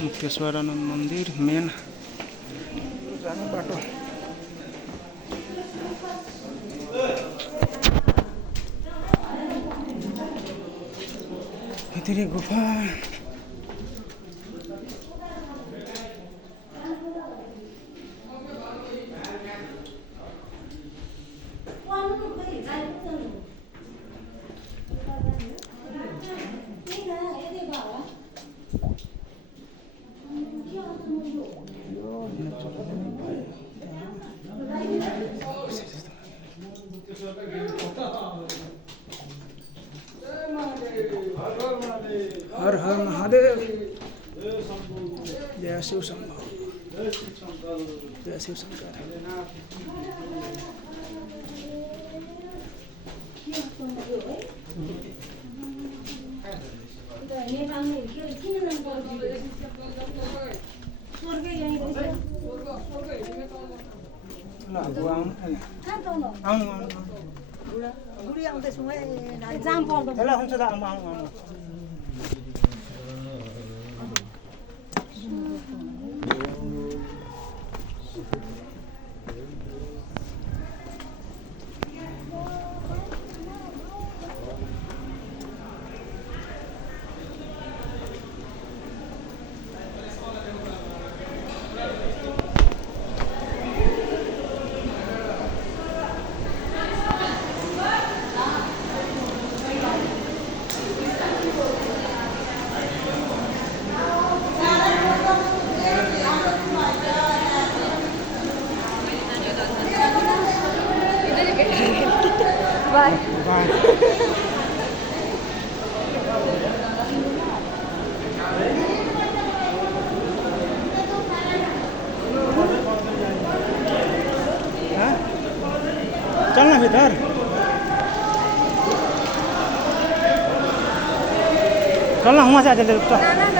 मुक्तेश्वरानन्द मन्दिर मेन जाने बाटो। भित्री गुफा हर हर महादेव। जय शिव शंभो। जय शिव शंकर। Bye. Bye. चलना भीतर चलना वहाँ से आ जाते